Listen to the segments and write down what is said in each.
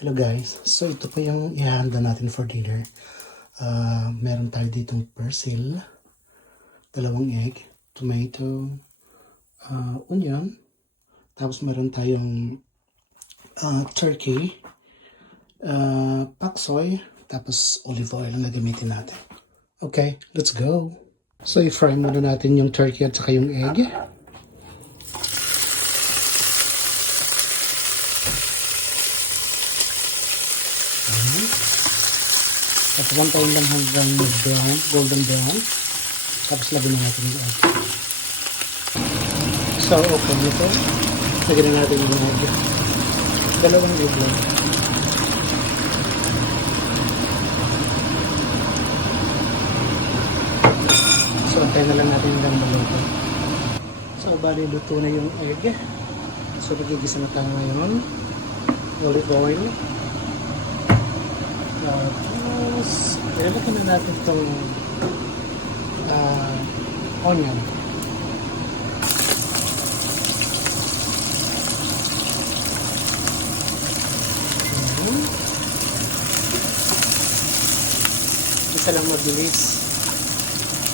Hello guys, so ito pa yung ihahanda natin for dinner. Meron tayo ditong persil, 2 egg, tomato, onion, tapos meron tayong turkey, pak soy, tapos olive oil ang gagamitin natin. Okay, let's go! So i-fry muna natin yung turkey at saka yung egg. At tayin lang hanggang brown, golden brown. Tapos lagyan na natin yung egg. So, okay nito. Lagyan na natin yung egg. 2 egg lang. So, antayin na lang natin hanggang maluto. So, bali luto na yung egg. So, nagigisa na tayo ngayon. Olive oil. Tapos, ilalagay na natin itong onion. Isa lang mabilis.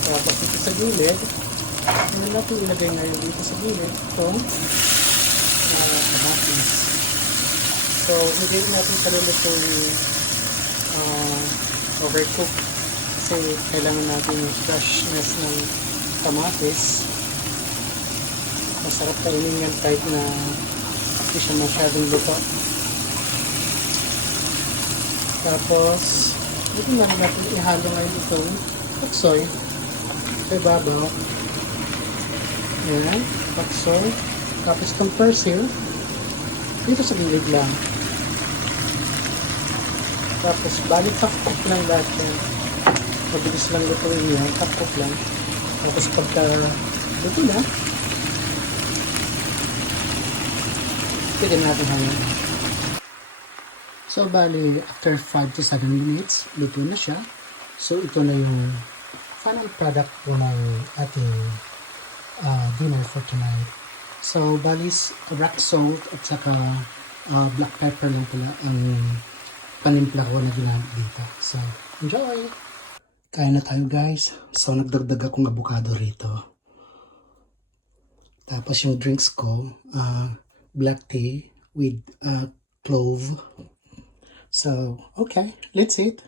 Tapos dito sa gilid, ano natin ilagay ngayon dito sa gilid itong kamatis. So, hindi natin kalulutuin overcook kasi kailangan natin yung freshness ng kamatis. Masarap kainin yan kahit na hindi siya masyadong luto. Tapos dito na natin ihalo ngayon itong paksoy sa ibabaw. Ayan, paksoy. Tapos itong persil dito sa gilid lang. Tapos balik half-cook lang lahat yan. Mabilis lang lutuin yan, half-cook lang. Tapos pagka luto na, pwede natin hangin. So bali, after 5 to 7 minutes, luto na siya. So ito na yung final product po ng ating dinner for tonight. So bali, rock salt at saka black pepper lang pala ang panimpla ko na ginamit dito. So, enjoy! Kain na tayo guys. So, nagdagdag akong avocado rito. Tapos yung drinks ko, black tea with clove. So, okay, let's eat.